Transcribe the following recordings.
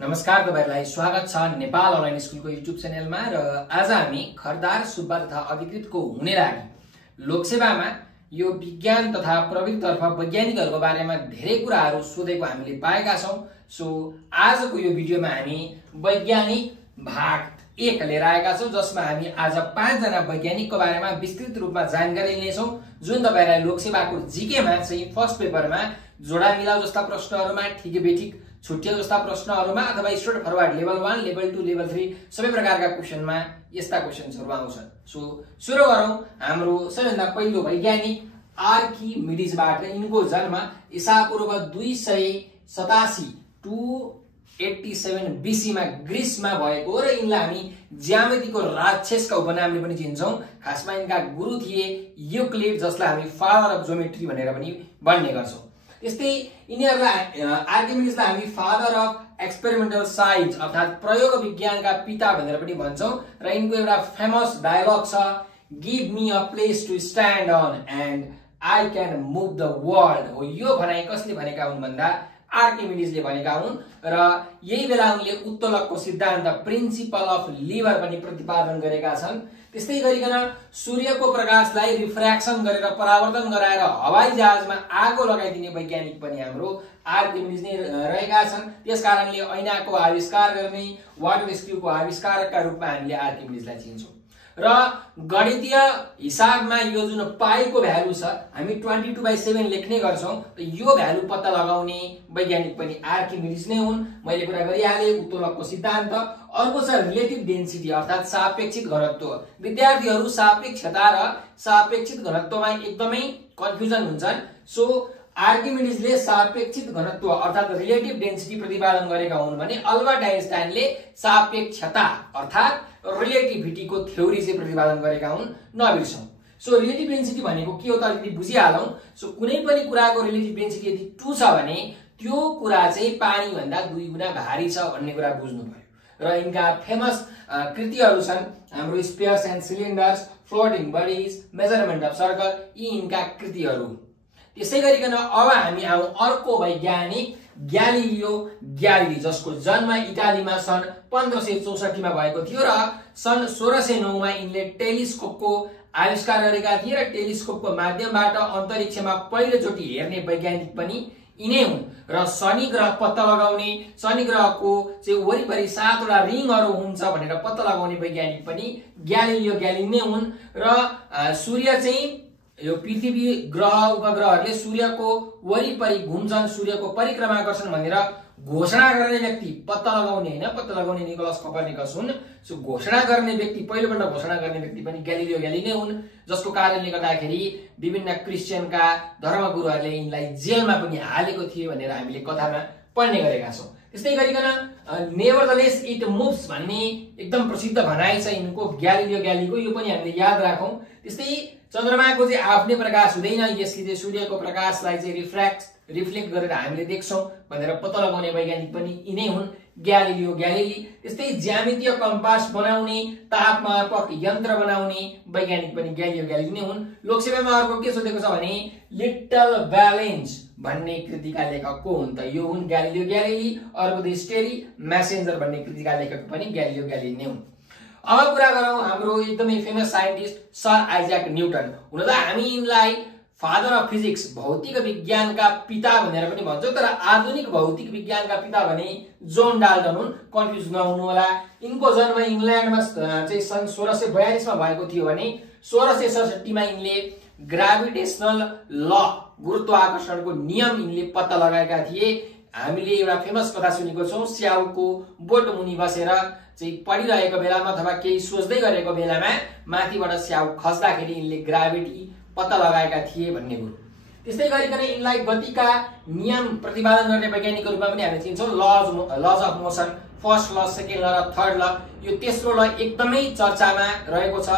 नमस्कार तपाईहरुलाई स्वागत छ नेपाल अनलाइन स्कुलको युट्युब च्यानलमा र आज हामी खरदार सुब्बा तथा अधिकृतको हुने लागि लोकसेवामा यो विज्ञान तथा प्रविधितर्फ वैज्ञानिकहरुको बारेमा धेरै कुराहरु सोधेको हामीले पाएका छौं। सो आजको यो भिडियोमा हामी वैज्ञानिक भाग 1 लिएर आएका छौं, जसमा हामी आज 5 जना वैज्ञानिकको बारेमा विस्तृत रूपमा जानकारी लिनेछौं, जुन तपाईहरुलाई लोकसेवाको जीकेमा चाहिँ फर्स्ट पेपरमा जोडा मिलाउ जस्ता प्रश्नहरुमा ठिकै बेठिक छुट्टियो जस्ता प्रश्नहरुमा अथवा straight forward level 1 level 2 level 3 सबै प्रकारका क्वेशनमा यस्ता क्वेशन्सहरु आउँछन्। सो सुरु गरौं हाम्रो सबैभन्दा पहिलो वैज्ञानिक आर्किमिडिजबाट। यिनको जन्म ईसापूर्व 287 287 बीसी मा ग्रीसमा भएको र यिनलाई हामी ज्यामितिको राक्षसका उपनामले पनि चिन्छौं। खासमा यिनका गुरु थिए युक्लिड, जसलाई हामी फादर अफ ज्योमेट्री भनेर पनि भन्ने गर्छौं। यस्तै यिनीहरुलाई आर्किमिडिजलाई हामी फादर अफ एक्सपेरिमेन्टल साइन्स अर्थात प्रयोग विज्ञानका पिता भनेर पनि भन्छौं। र यिनको एउटा फेमस डायलग छ, give me a place to stand on and I can move the world. हो यो भनाइ कसले भनेका हुन् भन्दा आर्किमिडिजले भनेका हुन् र यही बेला उनले उत्तोलकको सिद्धान्त प्रिन्सिपल अफ लिभर पनि प्रतिपादन गरेका छन्। त्यस्तै गरिकन सूर्यको प्रकाशलाई रिफ्र्याक्सन गरेर परावर्तन गराएर हवाई जहाजमा आगो लगाइदिने वैज्ञानिक पनि हाम्रो आर्किमिडिज नै रहेका छन्। त्यसकारणले ऐनाको आविष्कार गर्ने, वाटर रेस्क्युको आविष्कारकका रूपमा हामीले आर्किमिडिजलाई चिन्छौं। र गणितीय हिसाबमा यो जुन पाईको भ्यालु छ हामी 22/7 लेख्ने गर्छौं, र यो भ्यालु पत्ता लगाउने वैज्ञानिक पनि आर्किमिडिज नै हुन्। मैले कुरा गरिहाले उत्तोलकको सिद्धान्त। अर्को छ रिलेटिभ डेन्सिटी अर्थात सापेक्षित घनत्व। विद्यार्थीहरु सापेक्षता र सापेक्षित घनत्वमा एकदमै कन्फ्युजन हुन्छन्। सो आर्किमिडिजले सापेक्षित घनत्व अर्थात रिलेटिभ डेन्सिटी प्रतिपादन गरेका हुन् भने अल्बर्ट आइन्स्टाइनले सापेक्षता अर्थात रिलेटिभिटीको थ्योरी चाहिँ प्रतिपादन गरेका हुन्, नबिर्सौं। सो रिलेटिभ डेन्सिटी भनेको के हो त अलिकति बुझिहालौं। सो कुनै पनि कुराको रिलेटिभ डेन्सिटी यदि 2 छ भने त्यो कुरा चाहिँ पानी भन्दा 2 गुणा भारी छ भन्ने कुरा बुझ्नु पर्यो। र यिनका फेमस कृतिहरु छन् हाम्रो spheres and cylinders, floating bodies, measurement of circle, यी यिनका कृतिहरु। त्यसै गरिकन अब हामी आउँ अर्को वैज्ञानिक ग्यालिलियो ग्यालिली, जसको जन्म इटालीमा सन् 1564 मा भएको थियो र सन् 1609 मा यिनले टेलिस्कोपको आविष्कार गरेका थिए र टेलिस्कोपको माध्यमबाट अन्तरिक्षमा पहिलोचोटि हेर्ने वैज्ञानिक पनि यिनै हुन्। र शनि ग्रह पत्ता लगाउने, शनि ग्रहको चाहिँ वरिपरि 7 वटा रिङहरु हुन्छ भनेर पत्ता लगाउने वैज्ञानिक पनि ग्यालिलियो ग्यालिली नै हुन्। र सूर्य चाहिँ यो पृथ्वी ग्रह उपग्रहहरूले सूर्यको वरिपरि घुम्छन्, सूर्यको परिक्रमा गर्छन् भनेर घोषणा गर्ने व्यक्ति, पत्ता लगाउने हैन, पत्ता लगाउने निकोलस कोपर्निकस हुन्। सो घोषणा गर्ने व्यक्ति, पहिलोपल्ट घोषणा गर्ने व्यक्ति पनि ग्यालिलियो ग्यालिली नै हुन्, जसको कारणले गर्दाखेरि विभिन्न क्रिश्चियनका धर्मगुरुहरूले यिनलाई जेलमा पनि हालेको थियो भनेर हामीले कथामा पढ्ने गरेका छौं। त्यस्तै गरिकन नेभरदलेस इट मुभ्स भन्ने एकदम प्रसिद्ध भनाइ छ यिनको ग्यालिलियो ग्यालिलीको, यो पनि हामीले याद राखौं। त्यस्तै चन्द्रमाको चाहिँ आफ्नै प्रकाश हुँदैन, यसले चाहिँ सूर्यको प्रकाशलाई चाहिँ रिफ्लेक्ट गरेर हामीले देख्छौं भनेर पत्ता लगाउने वैज्ञानिक पनि यिनै हुन्, ग्यालिलियो ग्यालिली। त्यस्तै ज्यामितीय कम्पास बनाउने, तापमापक यन्त्र बनाउने वैज्ञानिक पनि ग्यालिलियो ग्यालिली नै हुन्। लोकसेवामा अर्को के सोधेको छ भने लिटल भ्यालेन्स भन्ने कृतिका लेखक को हुन् त? यो हुन् ग्यालिलियो ग्यालिली। अर्को द स्टेरी मेसेन्जर भन्ने कृतिका लेखक पनि ग्यालिलियो ग्यालिली नै हुन्। अब कुरा गरौं हाम्रो एकदमै famous scientist sir Isaac Newton. हुन त हामी यिनलाई फादर अफ फिजिक्स भौतिक विज्ञानका पिता भनेर पनि भन्छौं, तर आधुनिक भौतिक विज्ञानका पिता भने जोन डाल्टन हुन्, कन्फ्युज नहुनु होला। यिनको जन्म इंग्ल्यान्डमा चाहिँ सन् 1642 मा भएको थियो भने 1667 मा यिनले ग्राभिटेशनल ल गुरुत्वाकर्षणको नियम यिनले पत्ता लगाएका थिए। हामीले एउटा फेमस कथा सुनेको छौं, स्याउको बोट मुनि बसेर चाहिँ पढिरहेको बेलामा अथवा केही सोच्दै गरेको बेलामा माथिबाट स्याउ खस्दाखेरि यिनले ग्राभिटी पत्ता लगाएका थिए भन्ने कुरो। त्यस्तै गरिकन यिनलाई गतिका नियम प्रतिपादन गर्ने वैज्ञानिकको रूपमा पनि हामीले चिन्छौं। Laws of motion, first law, second law र थर्ड ल। यो तेस्रो ल एकदमै चर्चामा रहेको छ।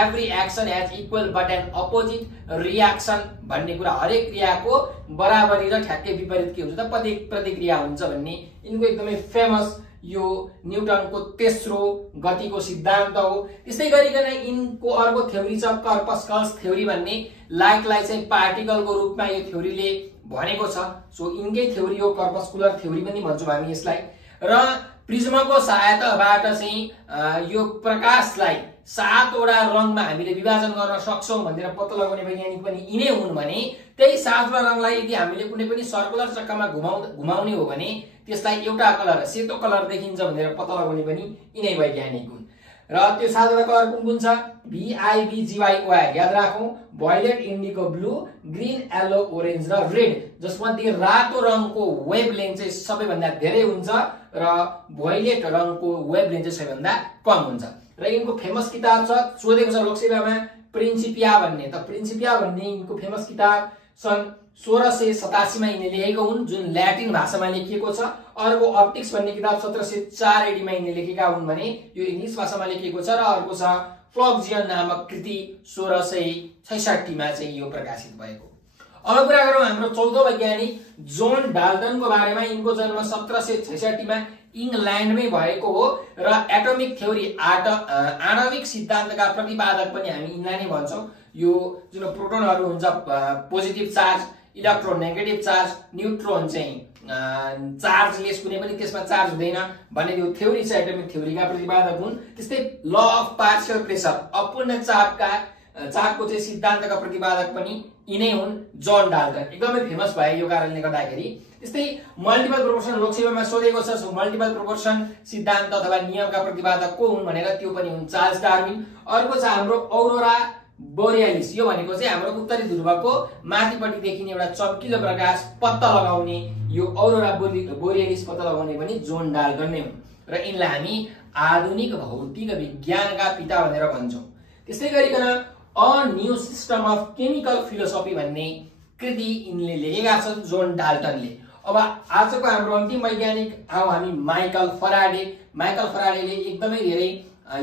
Every action has equal but an opposite reaction भन्ने कुरा, हरेक क्रियाको बराबरी र ठ्याक्कै विपरीत के हुन्छ त प्रतिक्रिया हुन्छ भन्ने यिनको एकदमै फेमस यो न्यूटनको तेस्रो गतिको सिद्धान्त हो। त्यस्तै गरिकन यिनको अर्को थ्योरी छ कर्पस्कल्स थ्योरी भन्ने, लाइटलाई चाहिँ पार्टिकलको रूपमा यो थ्योरीले भनेको छ। सो यिनकै थ्योरी हो, कर्पस्कुलर थ्योरी पनि भन्छौं हामी यसलाई। र प्रिज्मको सहायताबाट चाहिँ यो प्रकाशलाई 7 वटा रङमा हामीले विभाजन गर्न सक्छौं भनेर पत्ता लगाउने वैज्ञानिक पनि यिनै हुन् भने त्यही 7 वटा रङलाई यदि हामीले कुनै पनि सर्कुलर चक्कामा घुमाउने हो भने त्यसलाई एउटा कलर सेतो कलर देखिन्छ भनेर पत्ता लगाउने पनि यिनै वैज्ञानिक हुन्। र त्यो 7 वटा कलर कुन कुन छ? VIBGYOR याद राखौं, violet, indigo blue, green, yellow, orange र रेड, जसमध्ये रातो रङको वेभलेन्थ चाहिँ सबैभन्दा धेरै हुन्छ र भोयलेट रङको वेभलेन्थ चाहिँ सबैभन्दा कम हुन्छ। र यिनको फेमस किताब छ, सोधेको छ लोकसेवामा, प्रिन्सिपिया भन्ने। त प्रिन्सिपिया भन्ने यिनको फेमस किताब सन् 1687 मा यिनले लेखेको हुन्, जुन ल्याटिन भाषामा लेखिएको छ। अर्को अप्टिक्स भन्ने किताब 1704 AD मा यिनले लेखेका हुन् भने यो इङ्ग्लिश भाषामा लेखिएको छ। र अर्को छ फ्लक्जियन नामक कृति 1666 मा चाहिँ यो प्रकाशित भएको। अब कुरा गरौँ हाम्रो चौथो वैज्ञानिक जोन डाल्टनको बारेमा। यिनको जन्म 1766 मा इंग्ल्यान्डमै भएको हो र एटोमिक थ्योरी आणविक सिद्धान्तका प्रतिपादक पनि हामी यिनलाई नै भन्छौं। यो जुन प्रोटोनहरु हुन्छ positive charge, electron negative charge, neutron चाहिँ चार्जलेस, कुनै पनि त्यसमा चार्ज हुँदैन भन्ने यो थ्योरी छ, एटोमिक थ्योरीका प्रतिपादक हुन्। त्यस्तै ल अफ पार्शियल प्रेशर, अपूर्ण चापको चाहिँ सिद्धान्तका प्रतिपादक पनि यिनै हुन्, जोन डाल्टन। एकदमै फेमस भए यो कारणले गर्दाखेरि। त्यस्तै मल्टिपल प्रोपोर्सन लोकसेवामा सोधेको छ, मल्टिपल प्रोपोर्सन सिद्धान्त अथवा नियमका प्रतिपादक को हुन् भनेर, त्यो पनि हुन् चार्ल्स डार्विन। अर्को छ हाम्रो औरोरा बोरियालिस। यो भनेको चाहिँ हाम्रो उत्तरी ध्रुवको माथिपट्टि देखिने एउटा चम्किलो प्रकाश पत्ता लगाउने, यो औरोरा बोरियालिस पत्ता लगाउने पनि जोन डाल्टन नै हुन् र यिनलाई हामी आधुनिक भौतिक विज्ञानका पिता भनेर भन्छौं। त्यस्तै गरिकन a new system of chemical philosophy भन्ने कृति यिनले लेखेका छन् जोन डाल्टनले। अब आजको हाम्रो अन्तिम वैज्ञानिक हामी माइकल फराडे। माइकल फराडेले एकदमै धेरै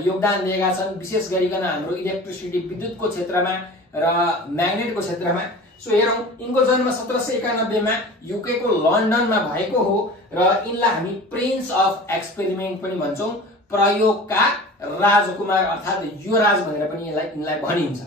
योगदान दिएका छन्, विशेष गरिकन हाम्रो इलेक्ट्रिसिटी विद्युतको क्षेत्रमा र म्याग्नेटको क्षेत्रमा। सो हेरौं, यिनको जन्म 1791 मा युके को लन्डनमा भएको हो र यिनलाई हामी प्रिन्स अफ एक्सपेरिमेन्ट पनि भन्छौं, प्रयोगका राजकुमार अर्थात युवराज भनेर पनि यिनलाई भनिन्छ।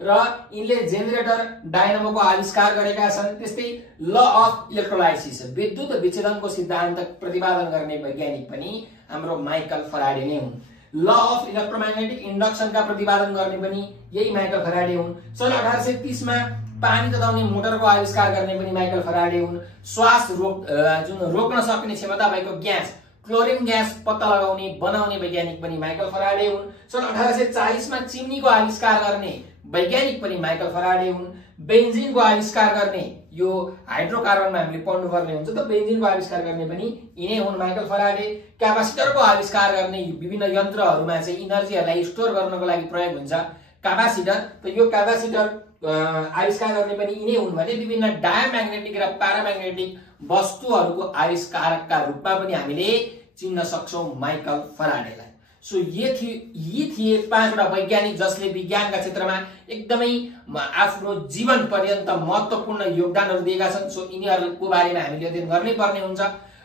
र यिनले जेनेरेटर डायनामोको आविष्कार गरेका छन्। त्यस्तै ल अफ इलेक्ट्रोलाइसिस, विद्युत विच्छेदनको सिद्धान्त प्रतिपादन गर्ने वैज्ञानिक पनि हाम्रो माइकल फराडे नै हुन्। ल अफ इलेक्ट्रोम्याग्नेटिक इन्डक्सनका प्रतिपादन गर्ने पनि यही माइकल फराडे हुन्। सन् 1830 मा पानी तताउने मोटरको आविष्कार गर्ने पनि माइकल फराडे हुन्। श्वास रोक्न सक्ने क्षमता भएको ग्यास क्लोरिन ग्यास पत्ता लगाउने बनाउने वैज्ञानिक पनि माइकल फराडे हुन्। सन् 1840 मा चिम्नीको आविष्कार गर्ने वैज्ञानिक पनि माइकल फराडे हुन्। बेन्जिनको आविष्कार गर्ने, यो हाइड्रोकार्बनमा हामीले पढ्नु पर्ने हुन्छ त, बेन्जिनको आविष्कार गर्ने पनि यिनै हुन् माइकल फराडे। क्यापासिटरको आविष्कार गर्ने, विभिन्न यन्त्रहरुमा चाहिँ इनर्जीहरुलाई स्टोर गर्नको लागि प्रयोग हुन्छ क्यापासिटर, त यो क्यापासिटर आविष्कार गर्ने पनि यिनै हुन् भने विभिन्न डायम्याग्नेटिक र प्याराम्याग्नेटिक वस्तुहरुको आविष्कारकका रूपमा पनि हामीले चिन्न सक्छौं माइकल फराडेलाई। सो यी थिए 5 वटा वैज्ञानिक जसले विज्ञानका क्षेत्रमा एकदमै आफ्नो जीवन पर्यन्त महत्त्वपूर्ण योगदानहरु दिएका छन्। सो यिनीहरुको बारेमा हामीले अध्ययन गर्नै पर्ने हुन्छ।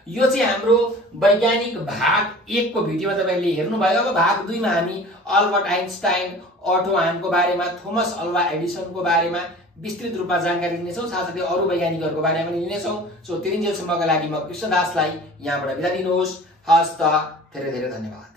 यो चाहिँ हाम्रो वैज्ञानिक भाग 1 को भिडियोमा तपाईहरुले हेर्नु भयो। अब भाग 2 मा हामी अल्बर्ट आइन्स्टाइन, अटो हानको बारेमा, थोमस अल्वा एडिसनको बारेमा विस्तृत रूपमा जानकारी लिनेछौं, साथसाथै अरु वैज्ञानिकहरुको बारेमा पनि लिनेछौं। सो त्यतिन्जेलसम्मका लागि म कृष्णदासलाई यहाँबाट बिदा दिनुहोस्। हस्त, धेरै धेरै धन्यवाद।